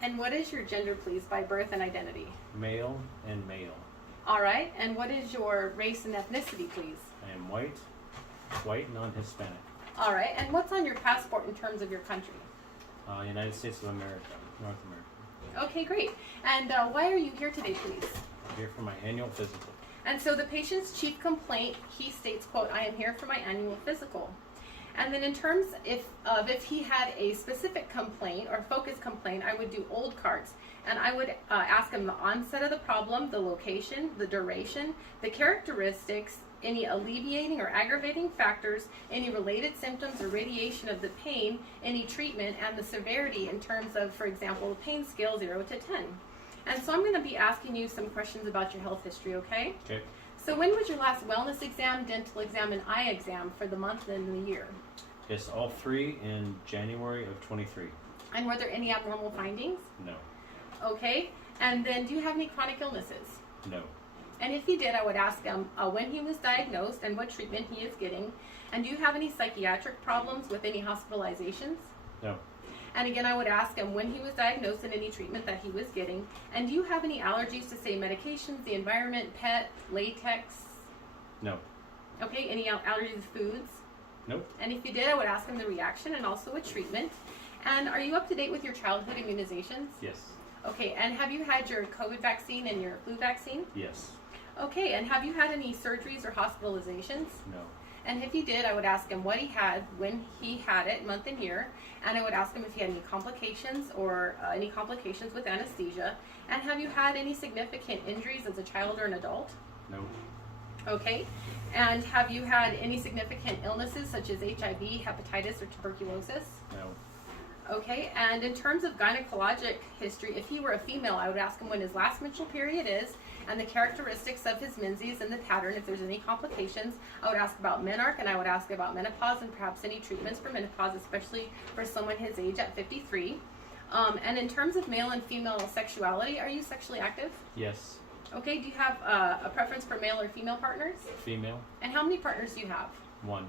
And what is your gender, please, by birth and identity? Male and male. All right. And what is your race and ethnicity, please? I am white, non-Hispanic. All right. And what's on your passport in terms of your country? United States of America, North America. Okay, great. And why are you here today, please? I'm here for my annual physical. And so the patient's chief complaint, he states, quote, "I am here for my annual physical." And then in terms if he had a specific complaint or focus complaint, I would do old cards. And I would ask him the onset of the problem, the location, the duration, the characteristics, any alleviating or aggravating factors, any related symptoms or radiation of the pain, any treatment, and the severity in terms of, for example, the pain scale 0 to 10. And so I'm going to be asking you some questions about your health history, okay? Okay. So when was your last wellness exam, dental exam, and eye exam for the month and the year? Yes, all three in January of 23. And were there any abnormal findings? No. Okay. And then do you have any chronic illnesses? No. And if he did, I would ask him when he was diagnosed and what treatment he is getting. And do you have any psychiatric problems with any hospitalizations? No. And again, I would ask him when he was diagnosed and any treatment that he was getting. And do you have any allergies to, say, medications, the environment, pet, latex? No. Okay, any allergies to foods? Nope. And if you did, I would ask him the reaction and also a treatment. And are you up to date with your childhood immunizations? Yes. Okay, and have you had your COVID vaccine and your flu vaccine? Yes. Okay, and have you had any surgeries or hospitalizations? No. And if he did, I would ask him what he had, when he had it, month and year, and I would ask him if he had any complications or any complications with anesthesia. And have you had any significant injuries as a child or an adult? No. Okay, and have you had any significant illnesses such as HIV, hepatitis, or tuberculosis? No. Okay, and in terms of gynecologic history, if he were a female, I would ask him when his last menstrual period is and the characteristics of his menses and the pattern, if there's any complications. I would ask about menarche, and I would ask about menopause and perhaps any treatments for menopause, especially for someone his age at 53. And in terms of male and female sexuality, are you sexually active? Yes. Okay, do you have a preference for male or female partners? Female. And how many partners do you have? One.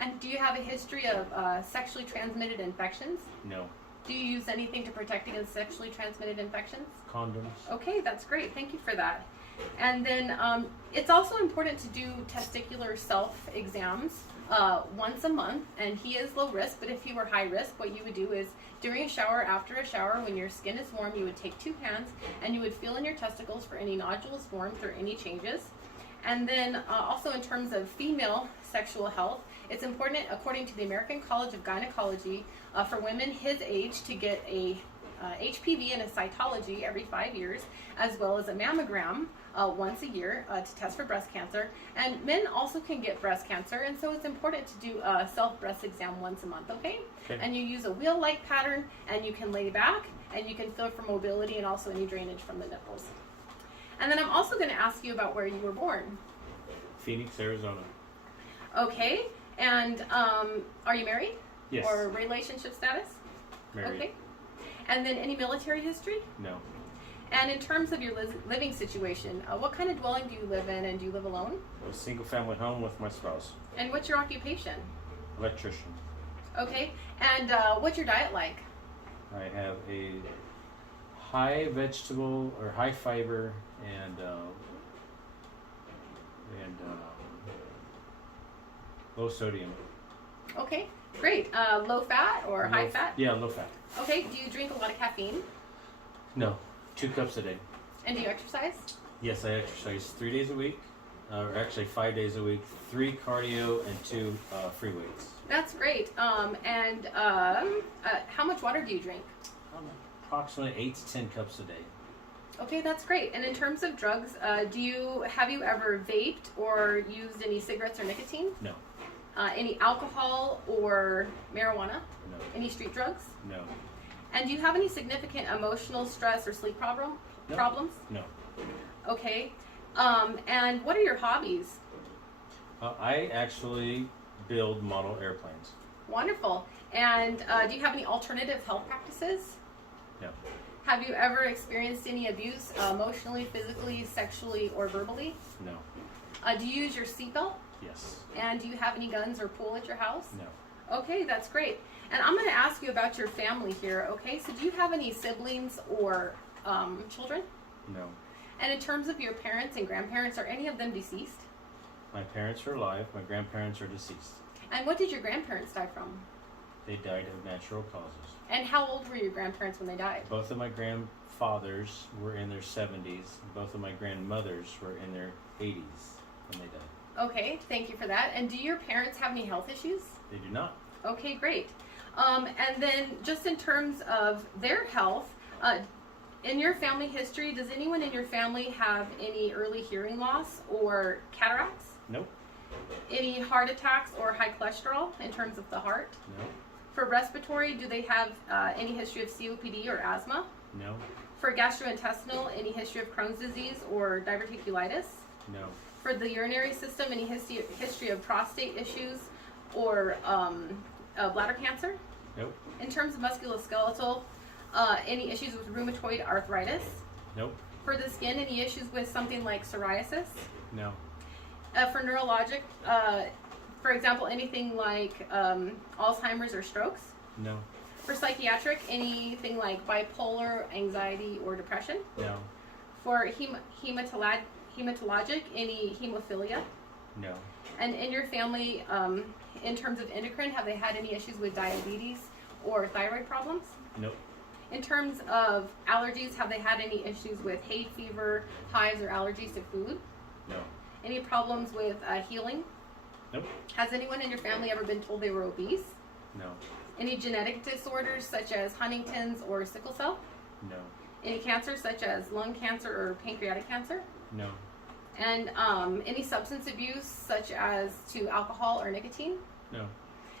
And do you have a history of sexually transmitted infections? No. Do you use anything to protect against sexually transmitted infections? Condoms. Okay, that's great. Thank you for that. And then it's also important to do testicular self-exams once a month. And he is low risk, but if he were high risk, what you would do is during a shower, after a shower, when your skin is warm, you would take 2 hands and you would feel in your testicles for any nodules, warmth, or any changes. And then also in terms of female sexual health, it's important, according to the American College of Gynecology, for women his age to get a HPV and a cytology every 5 years, as well as a mammogram once a year to test for breast cancer. And men also can get breast cancer, and so it's important to do a self-breast exam once a month, okay? And you use a wheel-like pattern, and you can lay back, and you can feel for mobility and also any drainage from the nipples. And then I'm also going to ask you about where you were born. Phoenix, Arizona. Okay, and are you married? Yes. Or relationship status? Married. Okay. And then any military history? No. And in terms of your living situation, what kind of dwelling do you live in, and do you live alone? A single family home with my spouse. And what's your occupation? Electrician. Okay, and what's your diet like? I have a high vegetable or high fiber and low sodium. Okay, great. Low fat or high fat? Yeah, low fat. Okay, do you drink a lot of caffeine? No, 2 cups a day. And do you exercise? Yes, I exercise 3 days a week, or actually 5 days a week, 3 cardio and 2 free weights. That's great. And how much water do you drink? Approximately 8 to 10 cups a day. Okay, that's great. And in terms of drugs, have you ever vaped or used any cigarettes or nicotine? No. Any alcohol or marijuana? No. Any street drugs? No. And do you have any significant emotional stress or sleep problems? No. Okay. And what are your hobbies? I actually build model airplanes. Wonderful. And do you have any alternative health practices? No. Have you ever experienced any abuse emotionally, physically, sexually, or verbally? No. Do you use your seatbelt? Yes. And do you have any guns or pool at your house? No. Okay, that's great. And I'm going to ask you about your family here, okay? So do you have any siblings or children? No. And in terms of your parents and grandparents, are any of them deceased? My parents are alive. My grandparents are deceased. And what did your grandparents die from? They died of natural causes. And how old were your grandparents when they died? Both of my grandfathers were in their 70s. Both of my grandmothers were in their 80s when they died. Okay, thank you for that. And do your parents have any health issues? They do not. Okay, great. And then just in terms of their health, in your family history, does anyone in your family have any early hearing loss or cataracts? Nope. Any heart attacks or high cholesterol in terms of the heart? No. For respiratory, do they have any history of COPD or asthma? No. For gastrointestinal, any history of Crohn's disease or diverticulitis? No. For the urinary system, any history of prostate issues or bladder cancer? Nope. In terms of musculoskeletal, any issues with rheumatoid arthritis? Nope. For the skin, any issues with something like psoriasis? No. For neurologic, for example, anything like Alzheimer's or strokes? No. For psychiatric, anything like bipolar, anxiety, or depression? No. For hematologic, any hemophilia? No. And in your family, in terms of endocrine, have they had any issues with diabetes or thyroid problems? Nope. In terms of allergies, have they had any issues with hay fever, hives, or allergies to food? No. Any problems with healing? Nope. Has anyone in your family ever been told they were obese? No. Any genetic disorders such as Huntington's or sickle cell? No. Any cancer such as lung cancer or pancreatic cancer? No. And any substance abuse such as to alcohol or nicotine? No.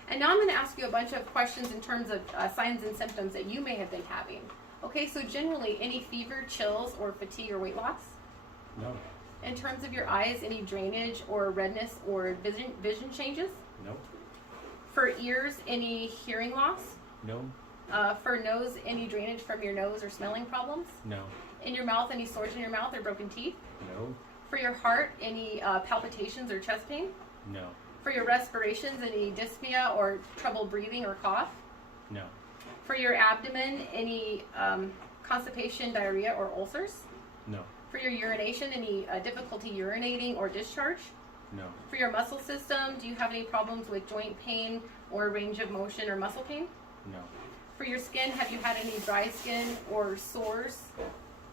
And now I'm going to ask you a bunch of questions in terms of signs and symptoms that you may have been having. Okay, so generally, any fever, chills, or fatigue or weight loss? No. In terms of your eyes, any drainage or redness or vision changes? Nope. For ears, any hearing loss? No. For nose, any drainage from your nose or smelling problems? No. In your mouth, any sores in your mouth or broken teeth? No. For your heart, any palpitations or chest pain? No. For your respirations, any dyspnea or trouble breathing or cough? No. For your abdomen, any constipation, diarrhea, or ulcers? No. For your urination, any difficulty urinating or discharge? No. For your muscle system, do you have any problems with joint pain or range of motion or muscle pain? No. For your skin, have you had any dry skin or sores?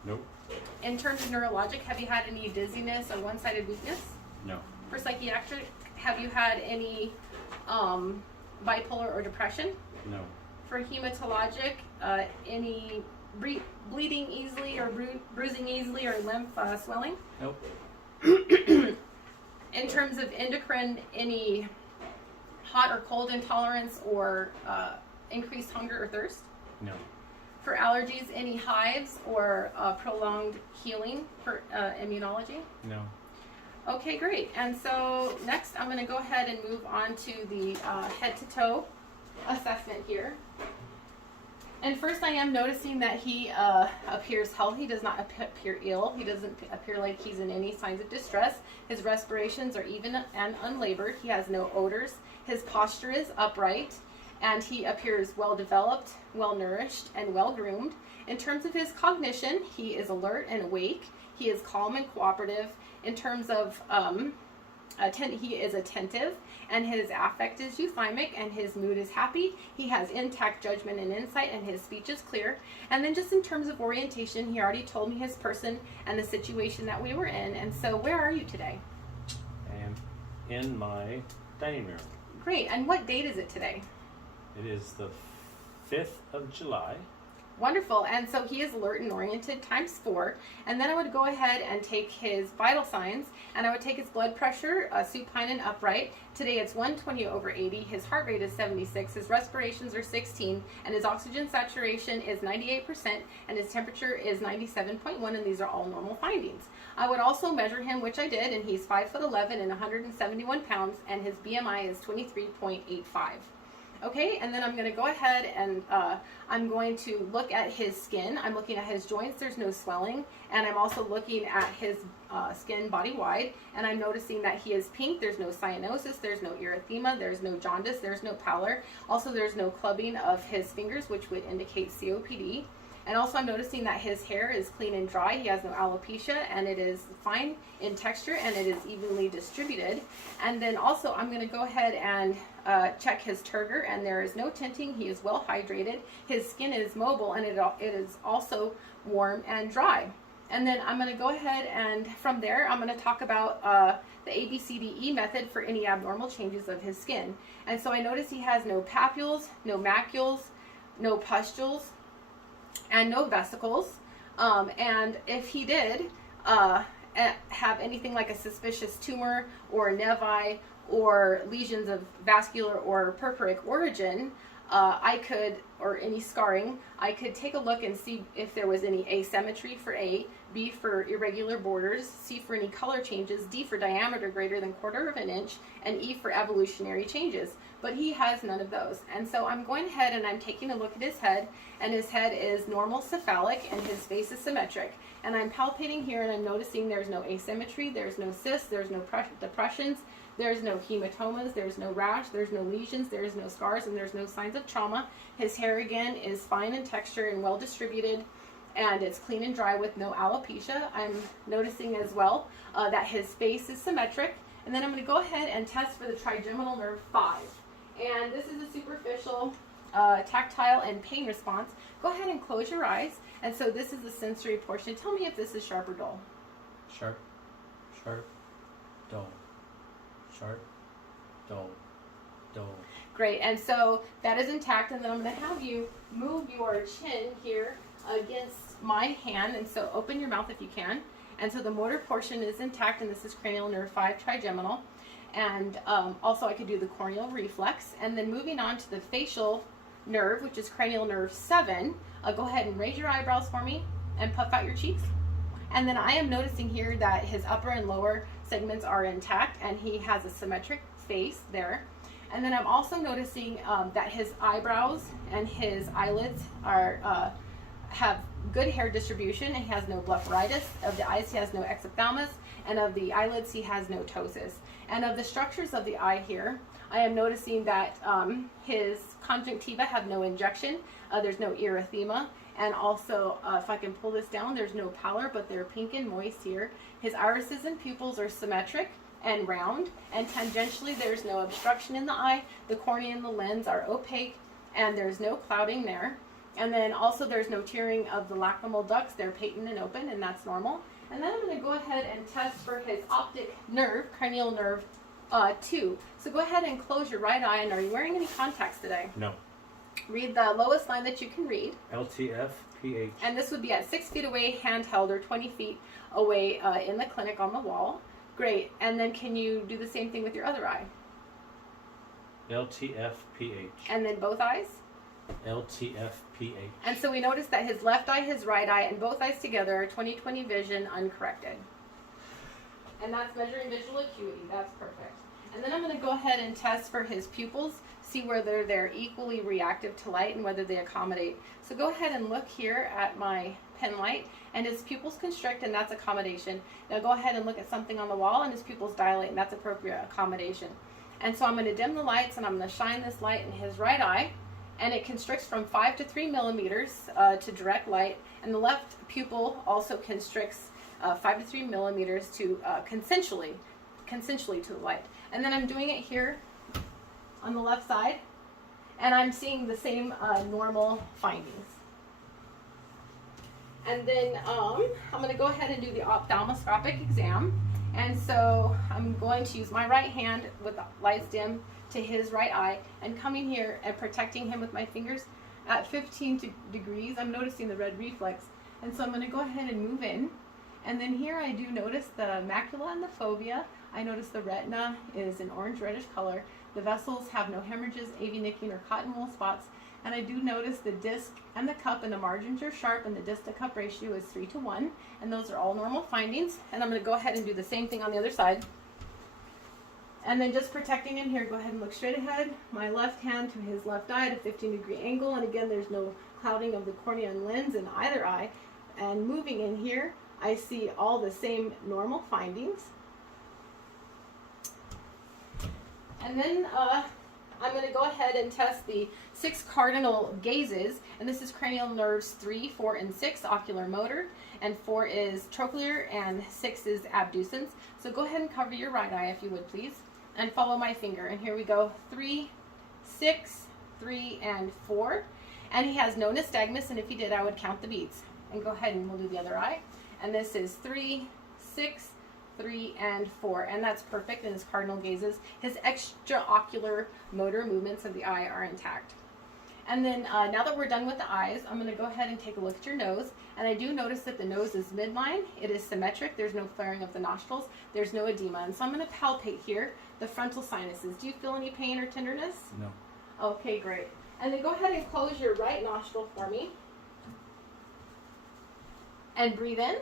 Nope. In terms of neurologic, have you had any dizziness or one-sided weakness? No. For psychiatric, have you had any bipolar or depression? No. For hematologic, any bleeding easily or bruising easily or lymph swelling? Nope. In terms of endocrine, any hot or cold intolerance or increased hunger or thirst? No. For allergies, any hives or prolonged healing for immunology? No. Okay, great. And so next I'm going to go ahead and move on to the head to toe assessment here. And first I am noticing that he appears healthy, does not appear ill. He doesn't appear like he's in any signs of distress. His respirations are even and unlabored. He has no odors. His posture is upright. And he appears well developed, well nourished, and well groomed. In terms of his cognition, he is alert and awake. He is calm and cooperative. In terms of he is attentive, and his affect is euthymic, and his mood is happy. He has intact judgment and insight, and his speech is clear. And then just in terms of orientation, he already told me his person and the situation that we were in. And so where are you today? I am in my dining room. Great. And what date is it today? It is the 5th of July. Wonderful. And so he is alert and oriented times 4. And then I would go ahead and take his vital signs, and I would take his blood pressure, supine and upright. Today it's 120/80. His heart rate is 76. His respirations are 16, and his oxygen saturation is 98%, and his temperature is 97.1, and these are all normal findings. I would also measure him, which I did, and he's 5'11" and 171 pounds, and his BMI is 23.85. Okay, and then I'm going to go ahead and I'm going to look at his skin. I'm looking at his joints. There's no swelling. And I'm also looking at his skin body wide. And I'm noticing that he is pink. There's no cyanosis. There's no erythema. There's no jaundice. There's no pallor. Also, there's no clubbing of his fingers, which would indicate COPD. And also I'm noticing that his hair is clean and dry. He has no alopecia, and it is fine in texture, and it is evenly distributed. And then also I'm going to go ahead and check his turgor, and there is no tinting. He is well hydrated. His skin is mobile, and it is also warm and dry. And then I'm going to go ahead and from there I'm going to talk about the ABCDE method for any abnormal changes of his skin. And so I notice he has no papules, no macules, no pustules, and no vesicles. And if he did have anything like a suspicious tumor or nevi or lesions of vascular or purpuric origin, or any scarring, I could take a look and see if there was any asymmetry for A, B for irregular borders, C for any color changes, D for diameter greater than 1/4 of an inch, and E for evolutionary changes. But he has none of those. And so I'm going ahead and I'm taking a look at his head, and his head is normal cephalic and his face is symmetric. And I'm palpating here and I'm noticing there's no asymmetry, there's no cysts, there's no depressions, there's no hematomas, there's no rash, there's no lesions, there's no scars, and there's no signs of trauma. His hair again is fine in texture and well distributed, and it's clean and dry with no alopecia. I'm noticing as well that his face is symmetric. And then I'm going to go ahead and test for the trigeminal nerve 5. And this is a superficial, tactile, and pain response. Go ahead and close your eyes. And so this is the sensory portion. Tell me if this is sharp or dull. Sharp, sharp, dull, sharp, dull, dull. Great, and so that is intact, and then I'm going to have you move your chin here against my hand, and so open your mouth if you can. And so the motor portion is intact, and this is cranial nerve 5 trigeminal. And also I could do the corneal reflex. And then moving on to the facial nerve, which is cranial nerve 7, go ahead and raise your eyebrows for me and puff out your cheeks. And then I am noticing here that his upper and lower segments are intact, and he has a symmetric face there. And then I'm also noticing that his eyebrows and his eyelids are have good hair distribution, and he has no blepharitis. Of the eyes, he has no exophthalmos, and of the eyelids, he has no ptosis. And of the structures of the eye here, I am noticing that his conjunctiva have no injection, there's no erythema, and also, if I can pull this down, there's no pallor, but they're pink and moist here. His irises and pupils are symmetric and round, and tangentially there's no obstruction in the eye. The cornea and the lens are opaque, and there's no clouding there. And then also there's no tearing of the lacrimal ducts. They're patent and open, and that's normal. And then I'm going to go ahead and test for his optic nerve, cranial nerve 2. So go ahead and close your right eye. And are you wearing any contacts today? No. Read the lowest line that you can read. LTF, PH. And this would be at 6 feet away, handheld, or 20 feet away in the clinic on the wall. Great. And then can you do the same thing with your other eye? LTF, PH. And then both eyes? LTF, PH. And so we notice that his left eye, his right eye, and both eyes together are 20/20 vision uncorrected. And that's measuring visual acuity. That's perfect. And then I'm going to go ahead and test for his pupils, see whether they're equally reactive to light and whether they accommodate. So go ahead and look here at my pen light, and his pupils constrict, and that's accommodation. Now go ahead and look at something on the wall, and his pupils dilate, and that's appropriate accommodation. And so I'm going to dim the lights, and I'm going to shine this light in his right eye, and it constricts from 5 to 3 millimeters to direct light, and the left pupil also constricts 5 to 3 millimeters to consensually to the light. And then I'm doing it here on the left side, and I'm seeing the same normal findings. And then I'm going to go ahead and do the ophthalmoscopic exam. And so I'm going to use my right hand with the lights dim to his right eye, and coming here and protecting him with my fingers at 15 degrees. I'm noticing the red reflex, and so I'm going to go ahead and move in. And then here I do notice the macula and the fovea. I notice the retina is an orange-reddish color. The vessels have no hemorrhages, avinicking, or cotton wool spots. And I do notice the disc and the cup and the margins are sharp, and the disc to cup ratio is 3:1. And those are all normal findings. And I'm going to go ahead and do the same thing on the other side. And then just protecting him here, go ahead and look straight ahead. My left hand to his left eye at a 15-degree angle. And again, there's no clouding of the cornea and lens in either eye. And moving in here, I see all the same normal findings. And then I'm going to go ahead and test the 6 cardinal gazes. And this is cranial nerves 3, 4, and 6, ocular motor. And 4 is trochlear, and 6 is abducens. So go ahead and cover your right eye if you would, please. And follow my finger. And here we go. 3, 6, 3, and 4. And he has no nystagmus, and if he did, I would count the beads. And go ahead and we'll do the other eye. And this is 3, 6, 3, and 4. And that's perfect in his cardinal gazes. His extraocular motor movements of the eye are intact. And then now that we're done with the eyes, I'm going to go ahead and take a look at your nose. And I do notice that the nose is midline. It is symmetric. There's no flaring of the nostrils. There's no edema. And so I'm going to palpate here the frontal sinuses. Do you feel any pain or tenderness? No. Okay, great. And then go ahead and close your right nostril for me. And breathe in.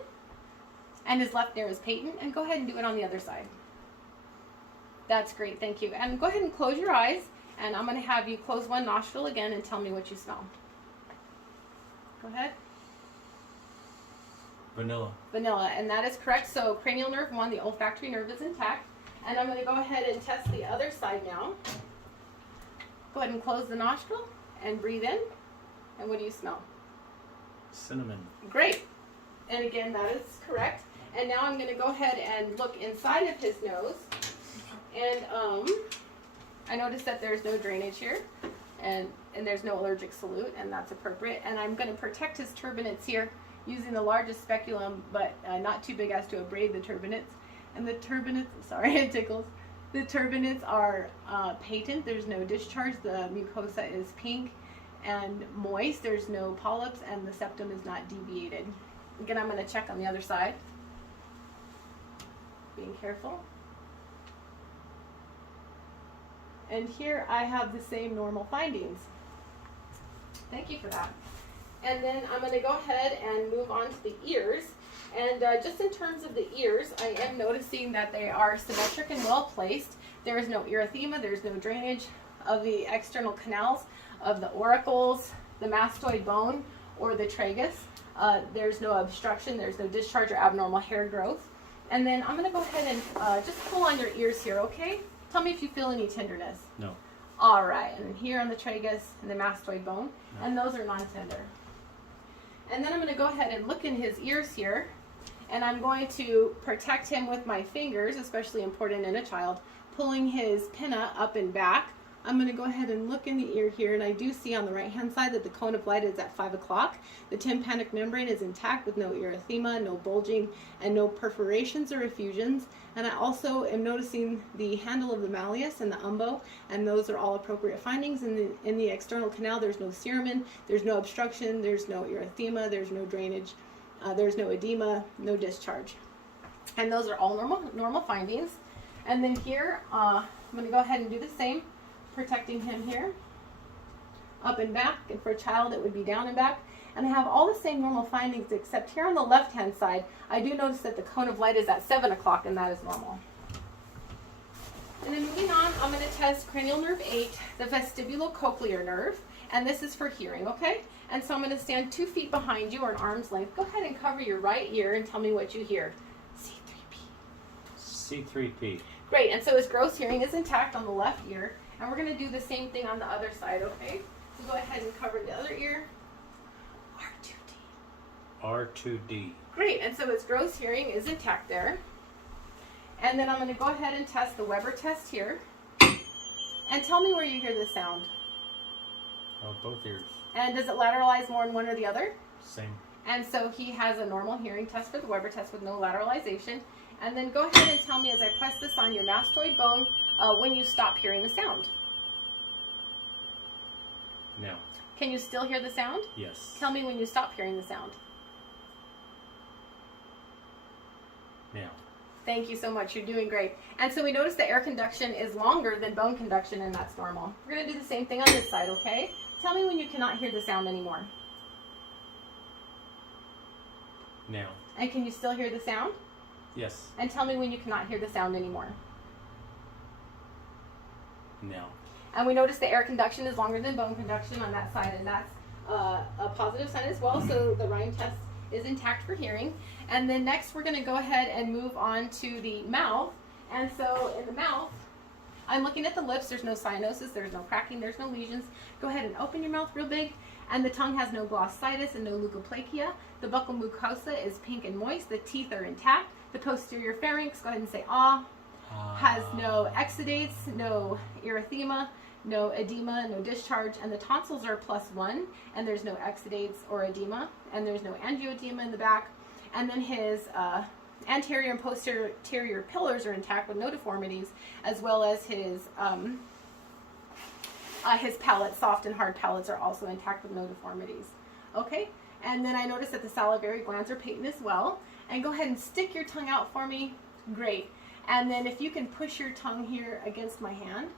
And his left ear is patent. And go ahead and do it on the other side. That's great. Thank you. And go ahead and close your eyes. And I'm going to have you close one nostril again and tell me what you smell. Go ahead. Vanilla. Vanilla. And that is correct. So cranial nerve 1, the olfactory nerve is intact. And I'm going to go ahead and test the other side now. Go ahead and close the nostril and breathe in. And what do you smell? Cinnamon. Great. And again, that is correct. And now I'm going to go ahead and look inside of his nose. And I noticed that there's no drainage here. And there's no allergic solute, and that's appropriate. And I'm going to protect his turbinates here using the largest speculum, but not too big as to abrade the turbinates. And the turbinates, sorry, it tickles. The turbinates are patent. There's no discharge. The mucosa is pink and moist. There's no polyps, and the septum is not deviated. Again, I'm going to check on the other side. Being careful. And here I have the same normal findings. Thank you for that. And then I'm going to go ahead and move on to the ears. And just in terms of the ears, I am noticing that they are symmetric and well placed. There is no erythema, there's no drainage of the external canals of the auricles, the mastoid bone, or the tragus. There's no obstruction, there's no discharge or abnormal hair growth. And then I'm going to go ahead and just pull on your ears here, okay? Tell me if you feel any tenderness. No. All right, and here on the tragus and the mastoid bone, No. and those are non-tender. And then I'm going to go ahead and look in his ears here, and I'm going to protect him with my fingers, especially important in a child, pulling his pinna up and back. I'm going to go ahead and look in the ear here, and I do see on the right-hand side that the cone of light is at 5 o'clock. The tympanic membrane is intact with no erythema, no bulging, and no perforations or effusions. And I also am noticing the handle of the malleus and the umbo, and those are all appropriate findings. In the external canal, there's no cerumen, there's no obstruction, there's no erythema, there's no drainage, there's no edema, no discharge. And those are all normal findings. And then here, I'm going to go ahead and do the same. Protecting him here, up and back, and for a child it would be down and back. And I have all the same normal findings, except here on the left hand side I do notice that the cone of light is at 7 o'clock, and that is normal. And then moving on, I'm going to test cranial nerve 8, the vestibulocochlear nerve, and this is for hearing, okay? And so I'm going to stand 2 feet behind you, or an arm's length. Go ahead and cover your right ear and tell me what you hear. C3P. C3P. Great, and so his gross hearing is intact on the left ear. And we're going to do the same thing on the other side, okay? So go ahead and cover the other ear. R2D. R2D. Great, and so his gross hearing is intact there. And then I'm going to go ahead and test the Weber test here. And tell me where you hear the sound. Both ears. And does it lateralize more in one or the other? Same. And so he has a normal hearing test for the Weber test with no lateralization. And then go ahead and tell me as I press this on your mastoid bone when you stop hearing the sound. Now. Can you still hear the sound? Yes. Tell me when you stop hearing the sound. Now. Thank you so much. You're doing great. And so we notice the air conduction is longer than bone conduction, and that's normal. We're going to do the same thing on this side, okay? Tell me when you cannot hear the sound anymore. Now. And can you still hear the sound? Yes. And tell me when you cannot hear the sound anymore. No. And we notice the air conduction is longer than bone conduction on that side, and that's a positive sign as well. So the Rhine test is intact for hearing. And then next we're going to go ahead and move on to the mouth. And so in the mouth, I'm looking at the lips. There's no cyanosis, there's no cracking, there's no lesions. Go ahead and open your mouth real big. And the tongue has no glossitis and no leukoplakia. The buccal mucosa is pink and moist. The teeth are intact. The posterior pharynx, go ahead and say ah, has no exudates, no erythema, no edema, no discharge, and the tonsils are +1, and there's no exudates or edema, and there's no angioedema in the back. And then his anterior and posterior pillars are intact with no deformities, as well as his palates, soft and hard palates, are also intact with no deformities. Okay, and then I notice that the salivary glands are patent as well. And go ahead and stick your tongue out for me. Great. And then if you can push your tongue here against my hand,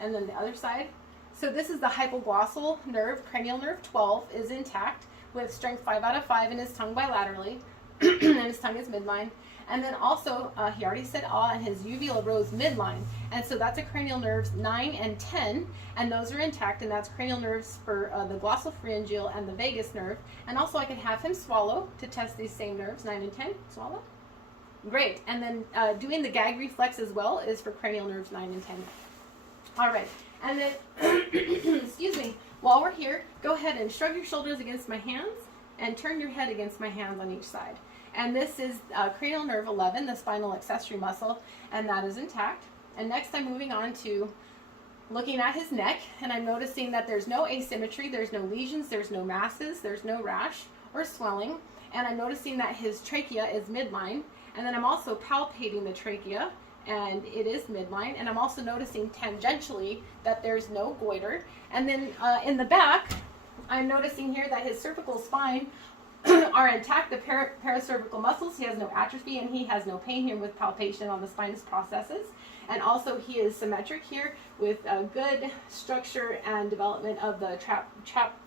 and then the other side. So this is the hypoglossal nerve, cranial nerve 12 is intact with strength 5 out of 5 in his tongue bilaterally, and his tongue is midline. And then also, he already said ah, and his uvula rose midline. And so that's a cranial nerves 9 and 10, and those are intact, and that's cranial nerves for the glossopharyngeal and the vagus nerve. And also I could have him swallow to test these same nerves, 9 and 10, swallow. Great, and then doing the gag reflex as well is for cranial nerves 9 and 10. All right, and then, excuse me, while we're here, go ahead and shrug your shoulders against my hands and turn your head against my hands on each side. And this is cranial nerve 11, the spinal accessory muscle, and that is intact. And next I'm moving on to looking at his neck, and I'm noticing that there's no asymmetry, there's no lesions, there's no masses, there's no rash or swelling. And I'm noticing that his trachea is midline, and then I'm also palpating the trachea, and it is midline. And I'm also noticing tangentially that there's no goiter. And then in the back, I'm noticing here that his cervical spine are intact, the paracervical muscles. He has no atrophy, and he has no pain here with palpation on the spinous processes. And also he is symmetric here with a good structure and development of the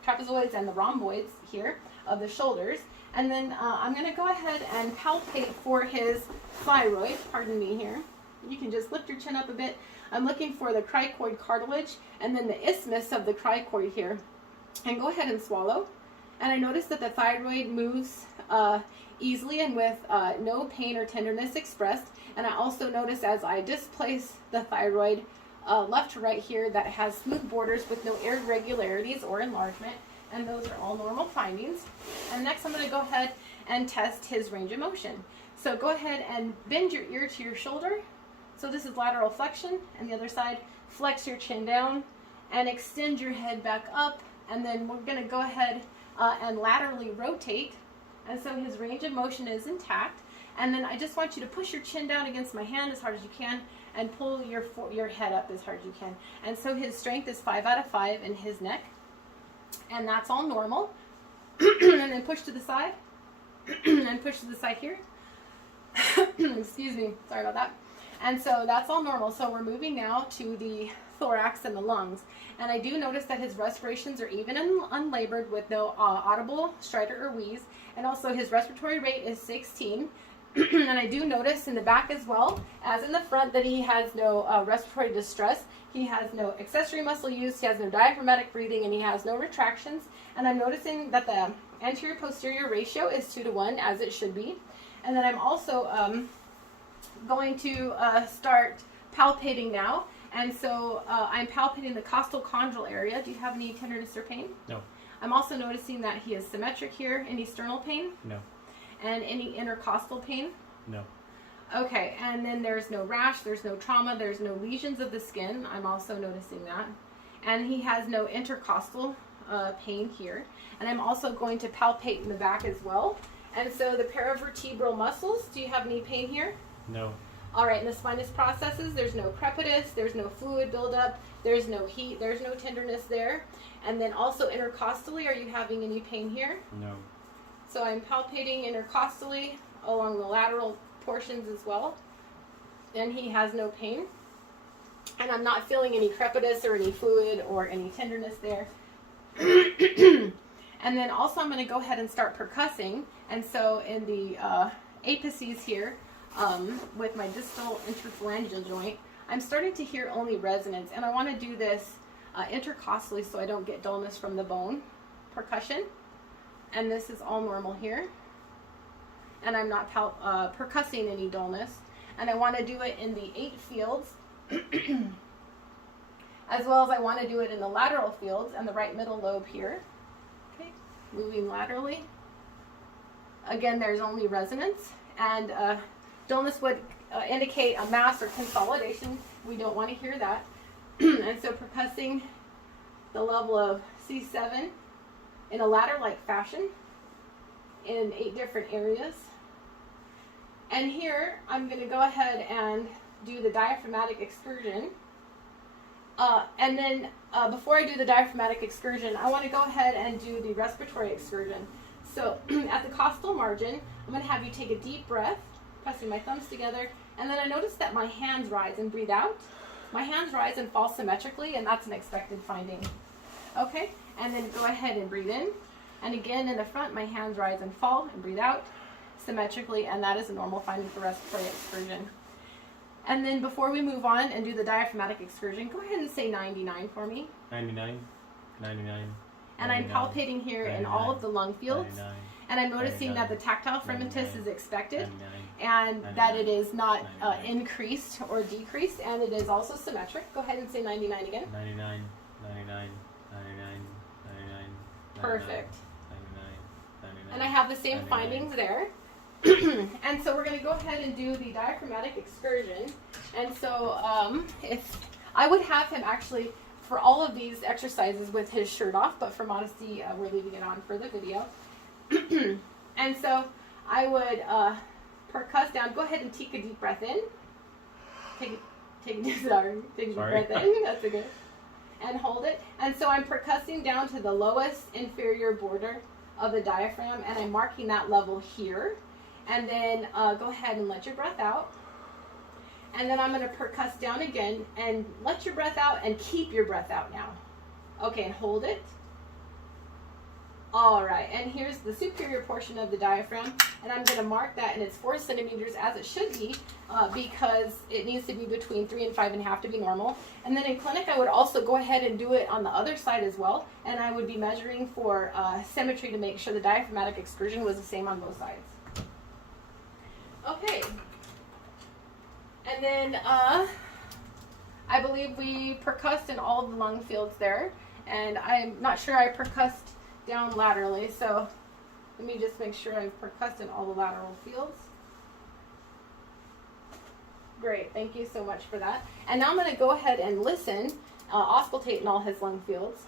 trapezoids and the rhomboids here of the shoulders. And then I'm going to go ahead and palpate for his thyroid. Pardon me here. You can just lift your chin up a bit. I'm looking for the cricoid cartilage and then the isthmus of the cricoid here. And go ahead and swallow. And I notice that the thyroid moves easily and with no pain or tenderness expressed. And I also notice as I displace the thyroid left to right here that it has smooth borders with no irregularities or enlargement. And those are all normal findings. And next I'm going to go ahead and test his range of motion. So go ahead and bend your ear to your shoulder. So this is lateral flexion, and the other side, flex your chin down and extend your head back up. And then we're going to go ahead and laterally rotate. And so his range of motion is intact. And then I just want you to push your chin down against my hand as hard as you can and pull your head up as hard as you can. And so his strength is 5 out of 5 in his neck. And that's all normal. And then push to the side. And push to the side here. Excuse me. Sorry about that. And so that's all normal. So we're moving now to the thorax and the lungs. And I do notice that his respirations are even and unlabored with no audible stridor or wheeze. And also his respiratory rate is 16. And I do notice in the back as well as in the front that he has no respiratory distress. He has no accessory muscle use. He has no diaphragmatic breathing, and he has no retractions. And I'm noticing that the anterior posterior ratio is 2:1 as it should be. And then I'm also going to start palpating now. And so I'm palpating the costochondral area. Do you have any tenderness or pain? No. I'm also noticing that he is symmetric here. Any sternal pain? No. And any intercostal pain? No. Okay, and then there's no rash, there's no trauma, there's no lesions of the skin. I'm also noticing that. And he has no intercostal pain here. And I'm also going to palpate in the back as well. And so the paravertebral muscles, do you have any pain here? No. All right, in the spinous processes, there's no crepitus, there's no fluid buildup, there's no heat, there's no tenderness there. And then also intercostally, are you having any pain here? No. So I'm palpating intercostally along the lateral portions as well. And he has no pain. And I'm not feeling any crepitus or any fluid or any tenderness there. And then also I'm going to go ahead and start percussing. And so in the apices here, with my distal interphalangeal joint, I'm starting to hear only resonance, and I want to do this intercostally so I don't get dullness from the bone percussion. And this is all normal here. And I'm not percussing any dullness. And I want to do it in the 8 fields, as well as I want to do it in the lateral fields and the right middle lobe here. Okay, moving laterally. Again, there's only resonance, and dullness would indicate a mass or consolidation. We don't want to hear that. And so percussing the level of C7 in a ladder-like fashion in 8 different areas. And here, I'm going to go ahead and do the diaphragmatic excursion. And then before I do the diaphragmatic excursion, I want to go ahead and do the respiratory excursion. So at the costal margin, I'm going to have you take a deep breath, pressing my thumbs together, and then I notice that my hands rise and breathe out. My hands rise and fall symmetrically, and that's an expected finding. Okay, and then go ahead and breathe in. And again, in the front, my hands rise and fall and breathe out symmetrically, and that is a normal finding for respiratory excursion. And then before we move on and do the diaphragmatic excursion, go ahead and say 99 for me. 99, 99. And I'm palpating here 99, in all of the lung fields. 99, and I'm noticing 99, that the tactile fremitus is expected, 99, and 99, that it is not increased or decreased, and it is also symmetric. Go ahead and say 99 again. 99, 99, 99, 99. Perfect. 99, 99. And I have the same 99. findings there. And so we're going to go ahead and do the diaphragmatic excursion. And so if I would have him actually for all of these exercises with his shirt off, but for modesty, we're leaving it on for the video. And so I would percuss down. Go ahead and take a deep breath in. Take a deep breath in. That's good. And hold it. And so I'm percussing down to the lowest inferior border of the diaphragm, and I'm marking that level here. And then go ahead and let your breath out. And then I'm going to percuss down again and let your breath out and keep your breath out now. Okay, and hold it. All right, and here's the superior portion of the diaphragm, and I'm going to mark that, and it's 4 centimeters as it should be because it needs to be between 3 and 5.5 to be normal. And then in clinic, I would also go ahead and do it on the other side as well, and I would be measuring for symmetry to make sure the diaphragmatic excursion was the same on both sides. Okay, and then I believe we percussed in all the lung fields there, and I'm not sure I percussed down laterally, so let me just make sure I've percussed in all the lateral fields. Great, thank you so much for that. And now I'm going to go ahead and listen, auscultate in all his lung fields.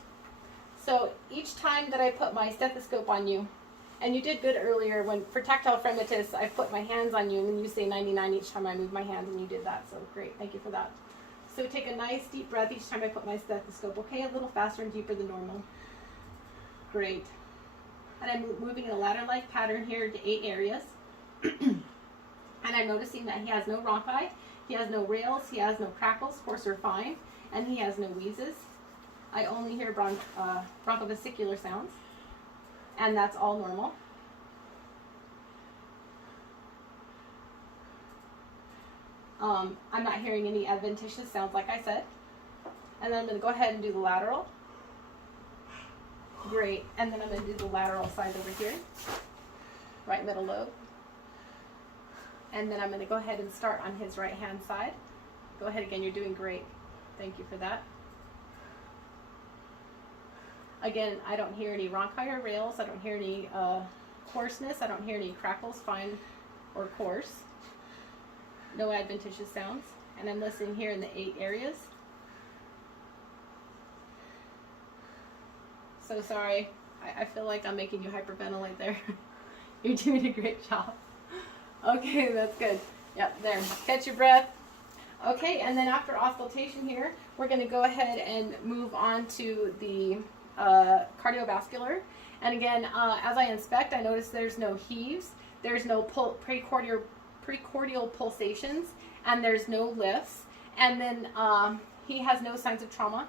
So each time that I put my stethoscope on you, and you did good earlier when for tactile fremitus, I put my hands on you, and then you say 99 each time I move my hands, and you did that, so great, thank you for that. So take a nice deep breath each time I put my stethoscope, okay, a little faster and deeper than normal. Great. And I'm moving in a ladder-like pattern here to 8 areas. And I'm noticing that he has no rhonchi, he has no rales, he has no crackles, coarse or fine, and he has no wheezes. I only hear bronchovesicular sounds, and that's all normal. I'm not hearing any adventitious sounds, like I said. And then I'm going to go ahead and do the lateral. Great. And then I'm going to do the lateral side over here. Right middle lobe. And then I'm going to go ahead and start on his right hand side. Go ahead again, you're doing great. Thank you for that. Again, I don't hear any rhonchi or rales. I don't hear any coarseness. I don't hear any crackles, fine or coarse. No adventitious sounds. And I'm listening here in the 8 areas. So sorry. I feel like I'm making you hyperventilate there. You're doing a great job. Okay, that's good. Yep, there. Catch your breath. Okay, and then after auscultation here, we're going to go ahead and move on to the cardiovascular. And again, as I inspect, I notice there's no heaves, there's no precordial pulsations, and there's no lifts. And then he has no signs of trauma.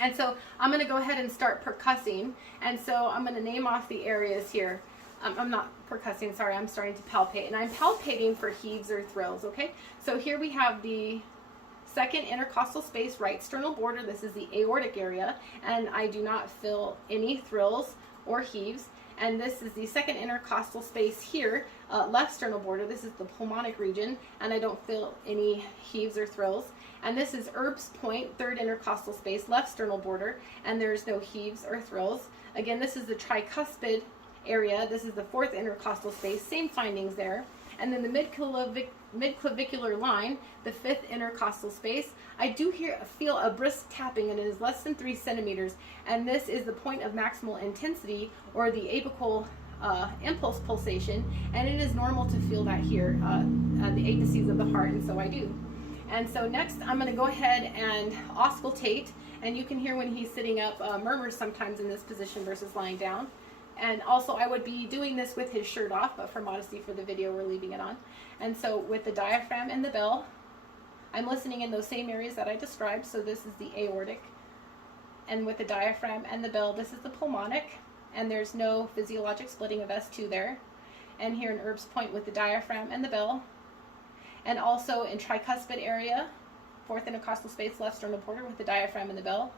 And so I'm going to go ahead and start percussing. And so I'm going to name off the areas here. I'm not percussing, sorry, I'm starting to palpate. And I'm palpating for heaves or thrills, okay? So here we have the second intercostal space, right sternal border. This is the aortic area, and I do not feel any thrills or heaves. And this is the second intercostal space here, left sternal border. This is the pulmonic region, and I don't feel any heaves or thrills. And this is Erb's point, third intercostal space, left sternal border, and there's no heaves or thrills. Again, this is the tricuspid area. This is the fourth intercostal space, same findings there. And then the midclavicular line, the fifth intercostal space, I do feel a brisk tapping, and it is less than 3 centimeters. And this is the point of maximal intensity, or the apical impulse pulsation, and it is normal to feel that here, the apices of the heart, and so I do. And so next I'm going to go ahead and auscultate, and you can hear when he's sitting up murmurs sometimes in this position versus lying down. And also I would be doing this with his shirt off, but for modesty for the video we're leaving it on. And so with the diaphragm and the bell, I'm listening in those same areas that I described. So this is the aortic, and with the diaphragm and the bell, this is the pulmonic, and there's no physiologic splitting of S2 there. And here in Erb's point with the diaphragm and the bell, and also in tricuspid area, fourth intercostal space, left sternal border with the diaphragm and the bell.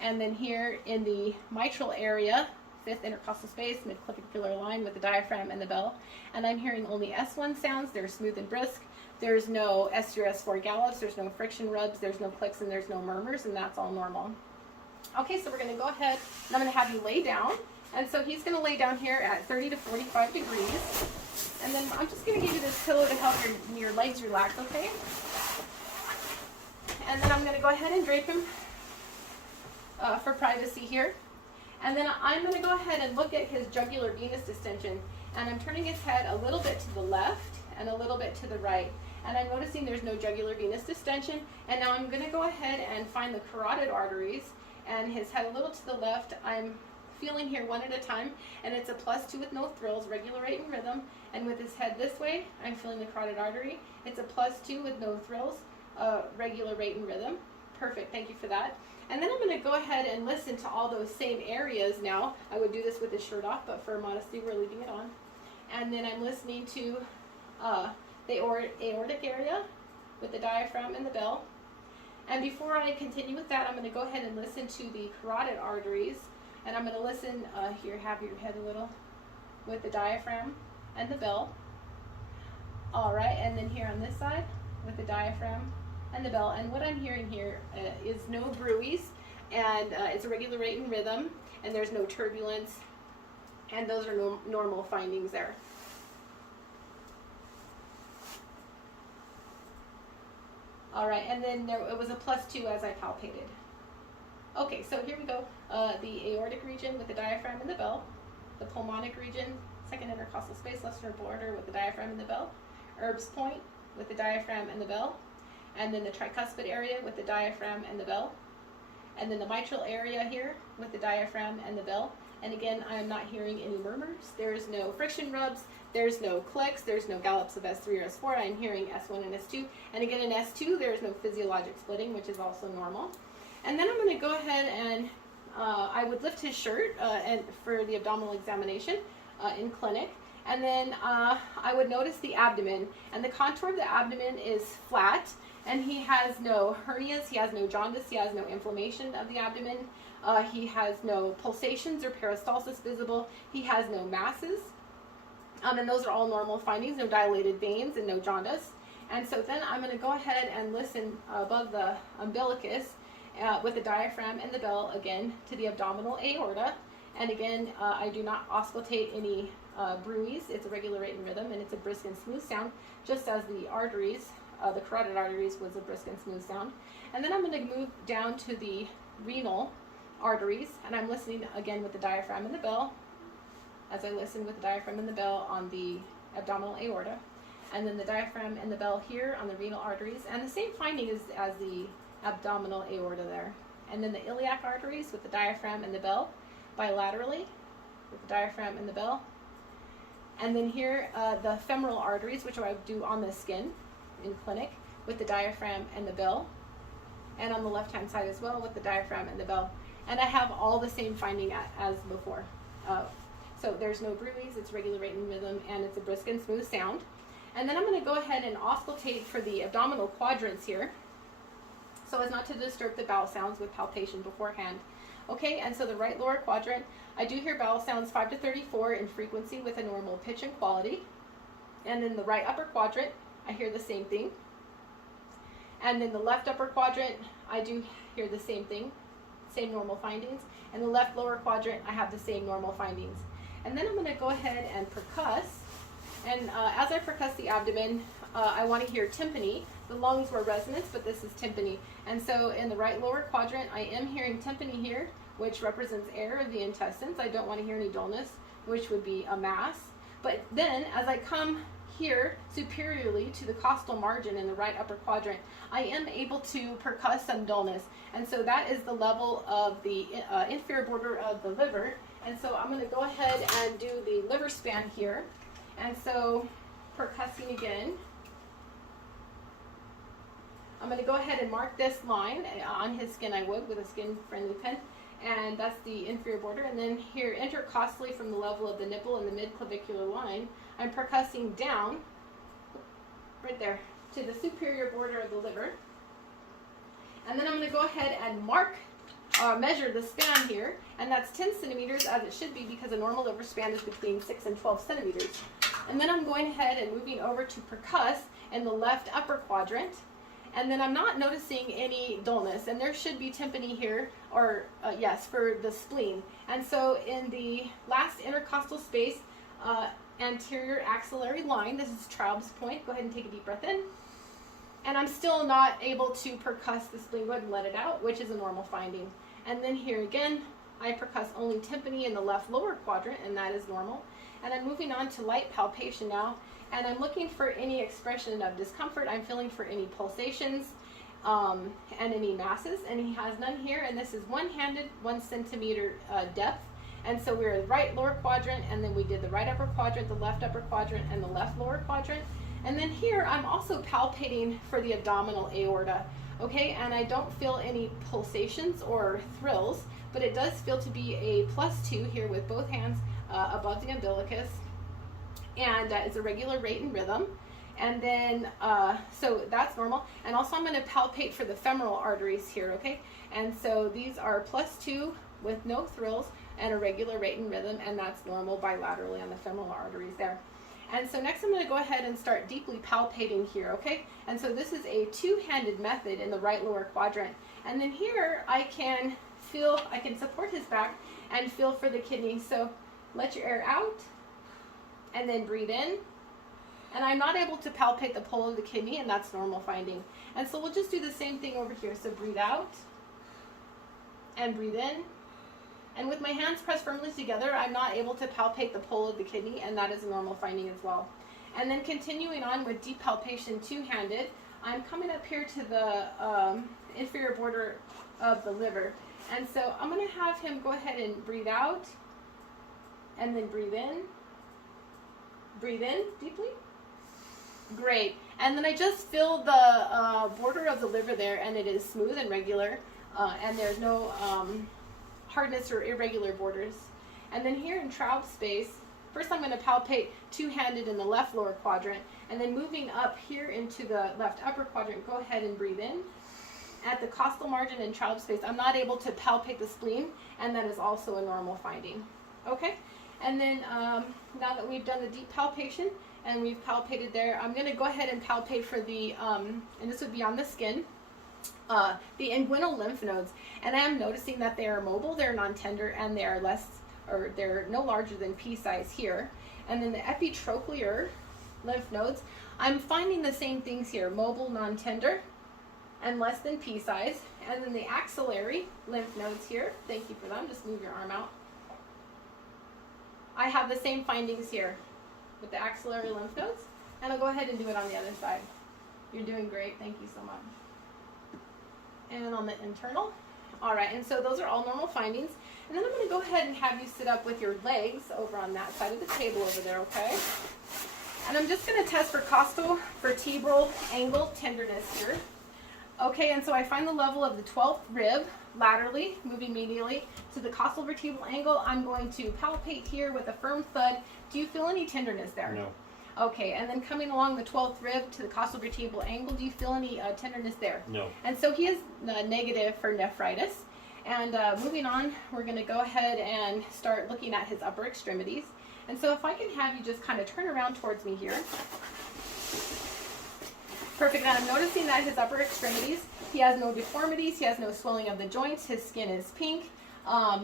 And then here in the mitral area, fifth intercostal space, midclavicular line with the diaphragm and the bell. And I'm hearing only S1 sounds. They're smooth and brisk. There's no S3 or S4 gallops. There's no friction rubs. There's no clicks, and there's no murmurs, and that's all normal. Okay, so we're going to go ahead, and I'm going to have you lay down. And so he's going to lay down here at 30 to 45 degrees. And then I'm just going to give you this pillow to help your legs relax, okay? And then I'm going to go ahead and drape him for privacy here. And then I'm going to go ahead and look at his jugular venous distension. And I'm turning his head a little bit to the left and a little bit to the right. And I'm noticing there's no jugular venous distension. And now I'm going to go ahead and find the carotid arteries and his head a little to the left. I'm feeling here one at a time, and it's a +2 with no thrills, regular rate and rhythm. And with his head this way, I'm feeling the carotid artery. It's a +2 with no thrills, regular rate and rhythm. Perfect, thank you for that. And then I'm going to go ahead and listen to all those same areas now. I would do this with his shirt off, but for modesty, we're leaving it on. And then I'm listening to the aortic area with the diaphragm and the bell. And before I continue with that, I'm going to go ahead and listen to the carotid arteries. And I'm going to listen here, have your head a little, with the diaphragm and the bell. All right, and then here on this side with the diaphragm and the bell. And what I'm hearing here is no bruits, and it's a regular rate and rhythm, and there's no turbulence, and those are normal findings there. All right, and then it was a +2 as I palpated. Okay, so here we go. The aortic region with the diaphragm and the bell, the pulmonic region, second intercostal space, left sternal border with the diaphragm and the bell, Erb's point with the diaphragm and the bell, and then the tricuspid area with the diaphragm and the bell, and then the mitral area here with the diaphragm and the bell. And again, I am not hearing any murmurs. There's no friction rubs. There's no clicks. There's no gallops of S3 or S4. I'm hearing S1 and S2. And again, in S2, there's no physiologic splitting, which is also normal. And then I'm going to go ahead and I would lift his shirt and for the abdominal examination in clinic. And then I would notice the abdomen. And the contour of the abdomen is flat. And he has no hernias. He has no jaundice. He has no inflammation of the abdomen. He has no pulsations or peristalsis visible. He has no masses. And those are all normal findings. No dilated veins and no jaundice. And so then I'm going to go ahead and listen above the umbilicus with the diaphragm and the bell again to the abdominal aorta. And again, I do not auscultate any bruits. It's a regular rate and rhythm, and it's a brisk and smooth sound, just as the arteries, the carotid arteries, was a brisk and smooth sound. And then I'm going to move down to the renal arteries, and I'm listening again with the diaphragm and the bell, as I listen with the diaphragm and the bell on the abdominal aorta, and then the diaphragm and the bell here on the renal arteries, and the same finding as the abdominal aorta there. And then the iliac arteries with the diaphragm and the bell bilaterally with the diaphragm and the bell. And then here the femoral arteries, which I do on the skin in clinic with the diaphragm and the bell, and on the left hand side as well with the diaphragm and the bell. And I have all the same finding as before. So there's no bruits, it's regular rate and rhythm, and it's a brisk and smooth sound. And then I'm going to go ahead and auscultate for the abdominal quadrants here. so as not to disturb the bowel sounds with palpation beforehand. Okay, and so the right lower quadrant, I do hear bowel sounds 5 to 34 in frequency with a normal pitch and quality. And then the right upper quadrant, I hear the same thing. And then the left upper quadrant, I do hear the same thing, same normal findings. And the left lower quadrant, I have the same normal findings. And then I'm going to go ahead and percuss. And as I percuss the abdomen, I want to hear tympany. The lungs were resonance, but this is tympany. And so in the right lower quadrant, I am hearing tympany here, which represents air of the intestines. I don't want to hear any dullness, which would be a mass. But then as I come here superiorly to the costal margin in the right upper quadrant, I am able to percuss some dullness. And so that is the level of the inferior border of the liver. And so I'm going to go ahead and do the liver span here. And so percussing again. I'm going to go ahead and mark this line on his skin. I would with a skin-friendly pen, and that's the inferior border. And then here, intercostally from the level of the nipple and the mid-clavicular line, I'm percussing down, right there, to the superior border of the liver. And then I'm going to go ahead and measure the span here, and that's 10 centimeters as it should be because a normal liver span is between 6 and 12 centimeters. And then I'm going ahead and moving over to percuss in the left upper quadrant. And then I'm not noticing any dullness, and there should be tympany here, or yes, for the spleen. And so in the last intercostal space, anterior axillary line, this is Traub's point. Go ahead and take a deep breath in. And I'm still not able to percuss the spleen. Go ahead and let it out, which is a normal finding. And then here again, I percuss only tympany in the left lower quadrant, and that is normal. And I'm moving on to light palpation now. And I'm looking for any expression of discomfort. I'm feeling for any pulsations and any masses. And he has none here. And this is one-handed, 1 centimeter depth. And so we're in the right lower quadrant. And then we did the right upper quadrant, the left upper quadrant, and the left lower quadrant. And then here I'm also palpating for the abdominal aorta. Okay, and I don't feel any pulsations or thrills. But it does feel to be a +2 here with both hands above the umbilicus. And it's a regular rate and rhythm. And then, so that's normal. And also I'm going to palpate for the femoral arteries here, okay? And so these are +2 with no thrills and a regular rate and rhythm, and that's normal bilaterally on the femoral arteries there. And so next I'm going to go ahead and start deeply palpating here, okay? And so this is a two-handed method in the right lower quadrant. And then here I can support his back and feel for the kidney. So let your air out. And then breathe in. And I'm not able to palpate the pole of the kidney, and that's normal finding. And so we'll just do the same thing over here. So breathe out and breathe in. And with my hands pressed firmly together, I'm not able to palpate the pole of the kidney, and that is a normal finding as well. And then continuing on with deep palpation two-handed, I'm coming up here to the inferior border of the liver. And so I'm going to have him go ahead and breathe out and then breathe in. Breathe in deeply. Great. And then I just feel the border of the liver there, and it is smooth and regular, and there's no hardness or irregular borders. And then here in Traub space, first I'm going to palpate two-handed in the left lower quadrant, and then moving up here into the left upper quadrant, go ahead and breathe in. At the costal margin in Traub space, I'm not able to palpate the spleen, and that is also a normal finding. Okay? And then now that we've done the deep palpation and we've palpated there, I'm going to go ahead and palpate for the, and this would be on the skin, the inguinal lymph nodes. And I am noticing that they are mobile, they're non-tender, and they are they're no larger than pea size here. And then the epitrochlear lymph nodes, I'm finding the same things here, mobile, non-tender, and less than pea size. And then the axillary lymph nodes here, thank you for them, just move your arm out. I have the same findings here with the axillary lymph nodes, and I'll go ahead and do it on the other side. You're doing great, thank you so much. And on the internal. All right, and so those are all normal findings. And then I'm going to go ahead and have you sit up with your legs over on that side of the table over there, okay? And I'm just going to test for costal vertebral angle tenderness here. Okay, and so I find the level of the 12th rib laterally, moving medially to the costal vertebral angle. I'm going to palpate here with a firm thud. Do you feel any tenderness there? No. Okay, and then coming along the 12th rib to the costal vertebral angle, do you feel any tenderness there? No. And so he is negative for nephritis. And moving on, we're going to go ahead and start looking at his upper extremities. And so if I can have you just kind of turn around towards me here. Perfect. And I'm noticing that his upper extremities, he has no deformities, he has no swelling of the joints, his skin is pink,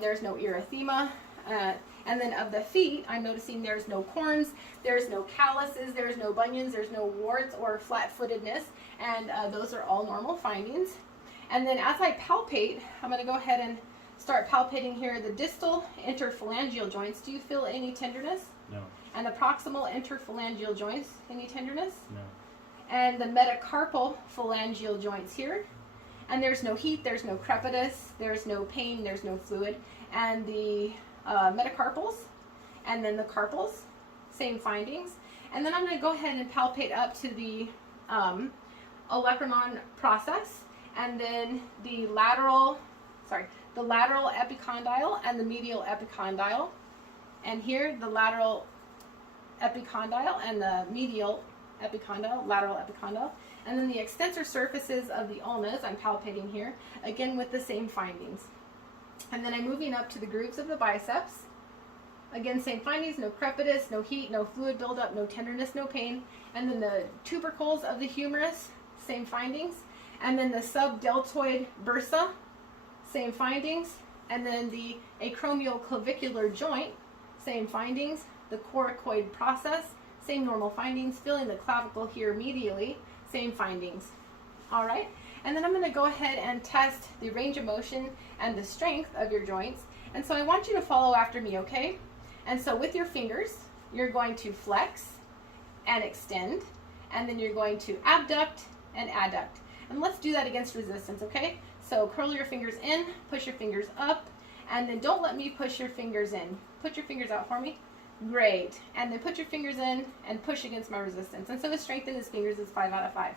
there's no erythema. And then of the feet, I'm noticing there's no corns, there's no calluses, there's no bunions, there's no warts or flat-footedness, and those are all normal findings. And then as I palpate, I'm going to go ahead and start palpating here the distal interphalangeal joints. Do you feel any tenderness? No. And the proximal interphalangeal joints, any tenderness? No. And the metacarpal phalangeal joints here. And there's no heat, there's no crepitus, there's no pain, there's no fluid. And the metacarpals, and then the carpals, same findings. And then I'm going to go ahead and palpate up to the olecranon process, and then the lateral epicondyle and the medial epicondyle. And here the lateral epicondyle and the medial epicondyle, lateral epicondyle. And then the extensor surfaces of the ulnas, I'm palpating here, again with the same findings. And then I'm moving up to the grooves of the biceps. Again, same findings, no crepitus, no heat, no fluid buildup, no tenderness, no pain. And then the tubercles of the humerus, same findings. And then the subdeltoid bursa, same findings. And then the acromioclavicular joint, same findings. The coracoid process, same normal findings. Feeling the clavicle here medially, same findings. All right. And then I'm going to go ahead and test the range of motion and the strength of your joints. And so I want you to follow after me, okay? And so with your fingers, you're going to flex and extend, and then you're going to abduct and adduct. And let's do that against resistance, okay? So curl your fingers in, push your fingers up, and then don't let me push your fingers in. Put your fingers out for me. Great. And then put your fingers in and push against my resistance. And so the strength in his fingers is 5 out of 5.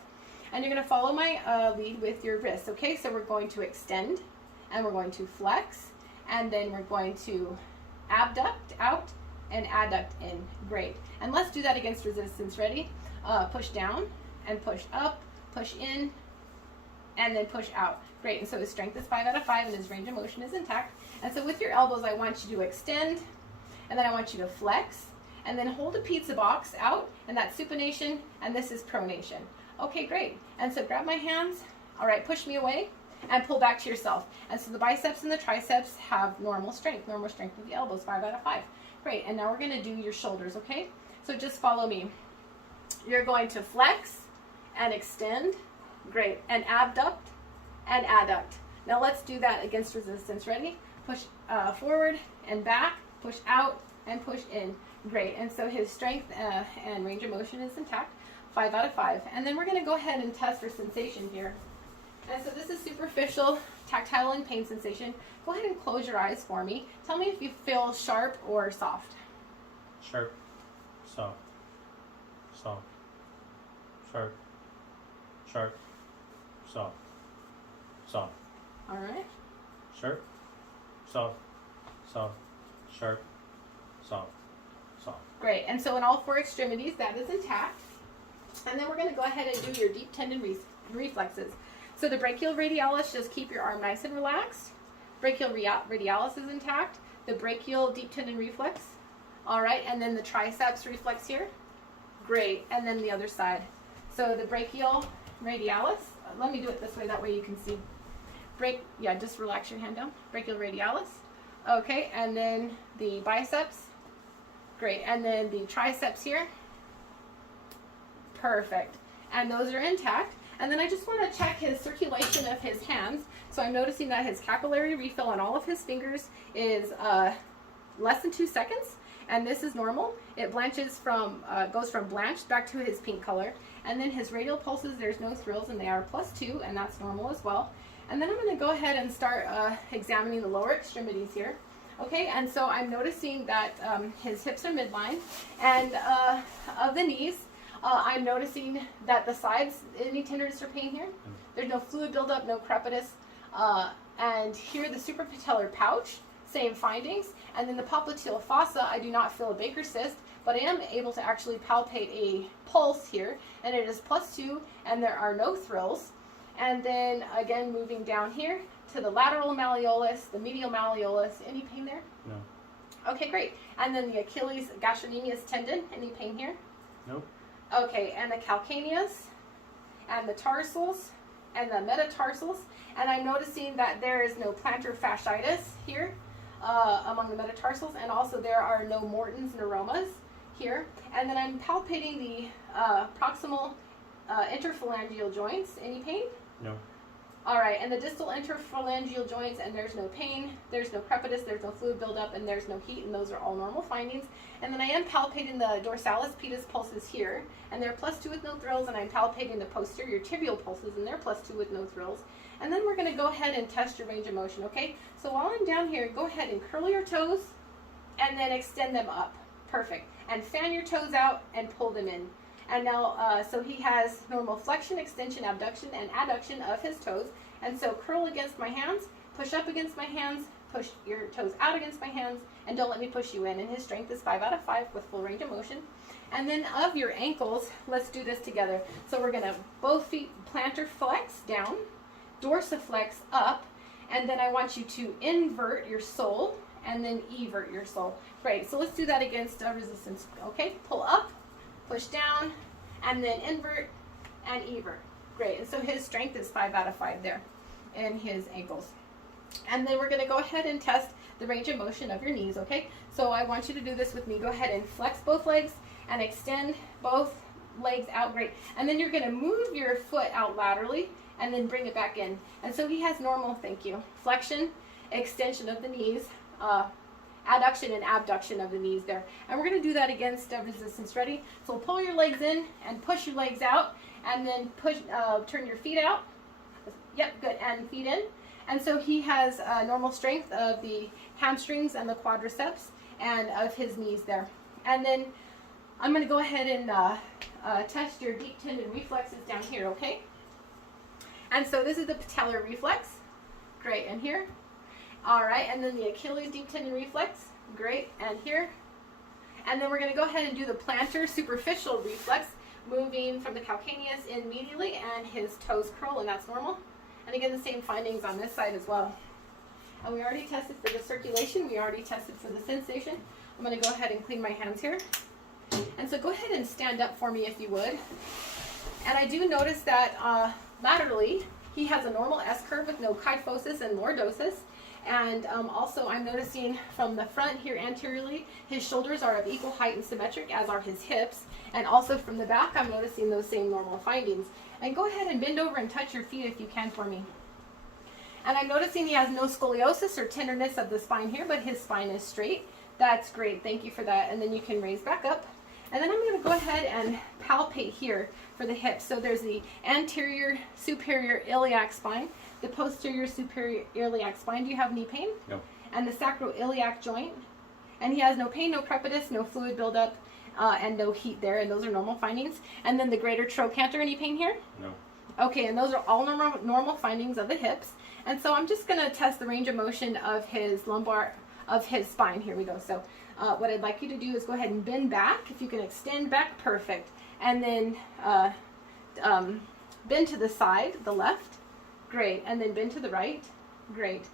And you're going to follow my lead with your wrists, okay? So we're going to extend, and we're going to flex, and then we're going to abduct out and adduct in. Great. And let's do that against resistance. Ready? Push down and push up, push in, and then push out. Great. And so his strength is 5 out of 5, and his range of motion is intact. And so with your elbows, I want you to extend, and then I want you to flex, and then hold a pizza box out, and that's supination, and this is pronation. Okay, great. And so grab my hands. All right, push me away and pull back to yourself. And so the biceps and the triceps have normal strength of the elbows, 5 out of 5. Great. And now we're going to do your shoulders, okay? So just follow me. You're going to flex and extend. Great. And abduct and adduct. Now let's do that against resistance. Ready? Push forward and back, push out and push in. Great. And so his strength and range of motion is intact. 5 out of 5. And then we're going to go ahead and test for sensation here. And so this is superficial, tactile, and pain sensation. Go ahead and close your eyes for me. Tell me if you feel sharp or soft. Sharp, soft, soft, sharp, sharp, soft, soft. All right. Sharp, soft, soft, sharp, soft, soft. Great. And so in all 4 extremities, that is intact. And then we're going to go ahead and do your deep tendon reflexes. So the brachial radialis, just keep your arm nice and relaxed. Brachial radialis is intact. The brachial deep tendon reflex. All right. And then the triceps reflex here. Great. And then the other side. So the brachial radialis. Let me do it this way. That way you can see. Just relax your hand down. Brachial radialis. Okay. And then the biceps. Great. And then the triceps here. Perfect. And those are intact. And then I just want to check his circulation of his hands. So I'm noticing that his capillary refill on all of his fingers is less than 2 seconds. And this is normal. It goes from blanched back to his pink color. And then his radial pulses, there's no thrills, and they are +2, and that's normal as well. And then I'm going to go ahead and start examining the lower extremities here. Okay, and so I'm noticing that his hips are midline, and of the knees, I'm noticing that the sides, any tenderness or pain here? There's no fluid buildup, no crepitus. And here the suprapatellar pouch, same findings. And then the popliteal fossa, I do not feel a Baker cyst, but I am able to actually palpate a pulse here, and it is +2, and there are no thrills. And then again, moving down here to the lateral malleolus, the medial malleolus. Any pain there? No. Okay, great. And then the Achilles gastrocnemius tendon. Any pain here? Nope. Okay, and the calcaneus, and the tarsals, and the metatarsals. And I'm noticing that there is no plantar fasciitis here among the metatarsals, and also there are no Morton's neuromas here. And then I'm palpating the proximal interphalangeal joints. Any pain? No. All right, and the distal interphalangeal joints, and there's no pain, there's no crepitus, there's no fluid buildup, and there's no heat, and those are all normal findings. And then I am palpating the dorsalis pedis pulses here, and they're +2 with no thrills, and I'm palpating the posterior tibial pulses, and they're +2 with no thrills. And then we're going to go ahead and test your range of motion, okay? So while I'm down here, go ahead and curl your toes, and then extend them up. Perfect. And fan your toes out and pull them in. And now, so he has normal flexion, extension, abduction, and adduction of his toes. And so curl against my hands, push up against my hands, push your toes out against my hands, and don't let me push you in. And his strength is 5 out of 5 with full range of motion. And then of your ankles, let's do this together. So we're going to both feet plantar flex down, dorsiflex up, and then I want you to invert your sole and then evert your sole. Great. So let's do that against resistance. Okay, pull up, push down, and then invert and evert. Great. And so his strength is 5 out of 5 there in his ankles. And then we're going to go ahead and test the range of motion of your knees, okay? So I want you to do this with me. Go ahead and flex both legs and extend both legs out. Great. And then you're going to move your foot out laterally and then bring it back in. And so he has normal, thank you, flexion, extension of the knees, adduction and abduction of the knees there. And we're going to do that against resistance. Ready? So pull your legs in and push your legs out, and then push, turn your feet out. Yep, good. And feet in. And so he has normal strength of the hamstrings and the quadriceps and of his knees there. And then I'm going to go ahead and test your deep tendon reflexes down here, okay? And so this is the patellar reflex. Great. And here. All right. And then the Achilles deep tendon reflex. Great. And here. And then we're going to go ahead and do the plantar superficial reflex, moving from the calcaneus in medially, and his toes curl, and that's normal. And again, the same findings on this side as well. And we already tested for the circulation. We already tested for the sensation. I'm going to go ahead and clean my hands here. And so go ahead and stand up for me if you would. And I do notice that laterally, he has a normal S-curve with no kyphosis and lordosis. And also I'm noticing from the front here anteriorly, his shoulders are of equal height and symmetric, as are his hips. And also from the back, I'm noticing those same normal findings. And go ahead and bend over and touch your feet if you can for me. And I'm noticing he has no scoliosis or tenderness of the spine here, but his spine is straight. That's great. Thank you for that. And then you can raise back up. And then I'm going to go ahead and palpate here for the hips. So there's the anterior superior iliac spine, the posterior superior iliac spine. Do you have knee pain? No. And the sacroiliac joint. And he has no pain, no crepitus, no fluid buildup, and no heat there. And those are normal findings. And then the greater trochanter. Any pain here? No. Okay, and those are all normal findings of the hips. And so I'm just going to test the range of motion of his lumbar, of his spine. Here we go. So what I'd like you to do is go ahead and bend back. If you can extend back, perfect. And then bend to the side, the left. Great. And then bend to the right. Great.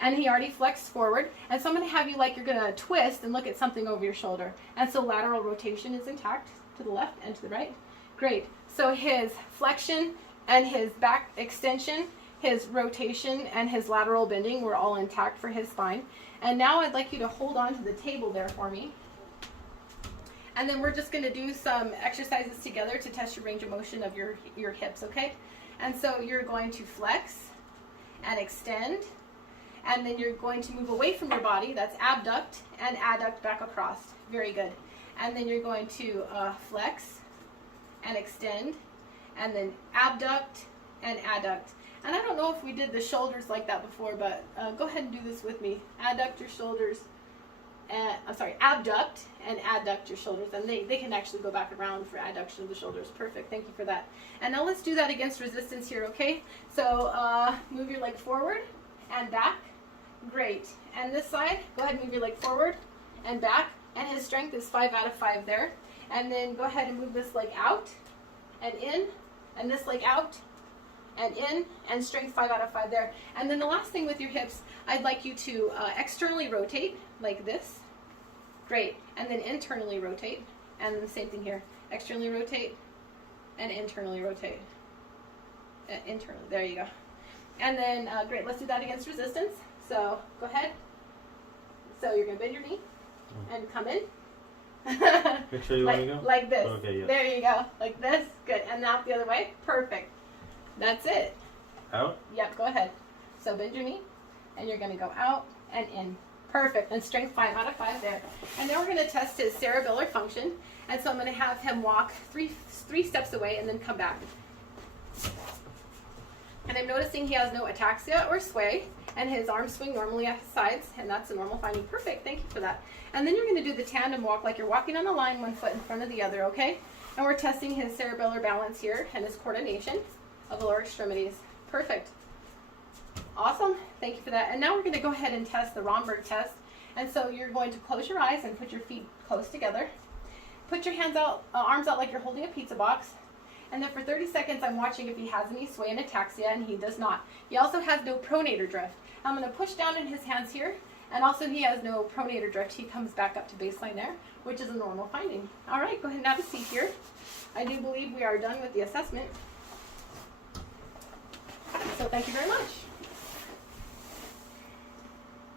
And he already flexed forward. And so I'm going to have you like you're going to twist and look at something over your shoulder. And so lateral rotation is intact to the left and to the right. Great. So his flexion and his back extension, his rotation, and his lateral bending were all intact for his spine. And now I'd like you to hold on to the table there for me. And then we're just going to do some exercises together to test your range of motion of your hips, okay? And so you're going to flex and extend, and then you're going to move away from your body. That's abduct and adduct back across. Very good. And then you're going to flex and extend, and then abduct and adduct. And I don't know if we did the shoulders like that before, but go ahead and do this with me. Adduct your shoulders. Abduct and adduct your shoulders. And they can actually go back around for adduction of the shoulders. Perfect. Thank you for that. And now let's do that against resistance here, okay? So move your leg forward and back. Great. And this side, go ahead and move your leg forward and back. And his strength is 5 out of 5 there. And then go ahead and move this leg out and in, and this leg out and in, and strength 5 out of 5 there. And then the last thing with your hips, I'd like you to externally rotate like this. Great. And then internally rotate. And then the same thing here. Externally rotate and internally rotate. Internally. There you go. And then, great. Let's do that against resistance. So go ahead. So you're going to bend your knee and come in. Which way you want to go? Like this. Okay, yeah. There you go. Like this. Good. And now the other way. Perfect. That's it. Out? Yep, go ahead. So bend your knee, and you're going to go out and in. Perfect. And strength 5 out of 5 there. And then we're going to test his cerebellar function. And so I'm going to have him walk three steps away and then come back. And I'm noticing he has no ataxia or sway, and his arms swing normally at his sides, and that's a normal finding. Perfect. Thank you for that. And then you're going to do the tandem walk like you're walking on a line, one foot in front of the other, okay? And we're testing his cerebellar balance here and his coordination of the lower extremities. Perfect. Awesome. Thank you for that. And now we're going to go ahead and test the Romberg test. And so you're going to close your eyes and put your feet close together. Put your hands out, arms out like you're holding a pizza box. And then for 30 seconds, I'm watching if he has any sway and ataxia, and he does not. He also has no pronator drift. I'm going to push down in his hands here, and also he has no pronator drift. He comes back up to baseline there, which is a normal finding. All right, go ahead and have a seat here. I do believe we are done with the assessment. So thank you very much.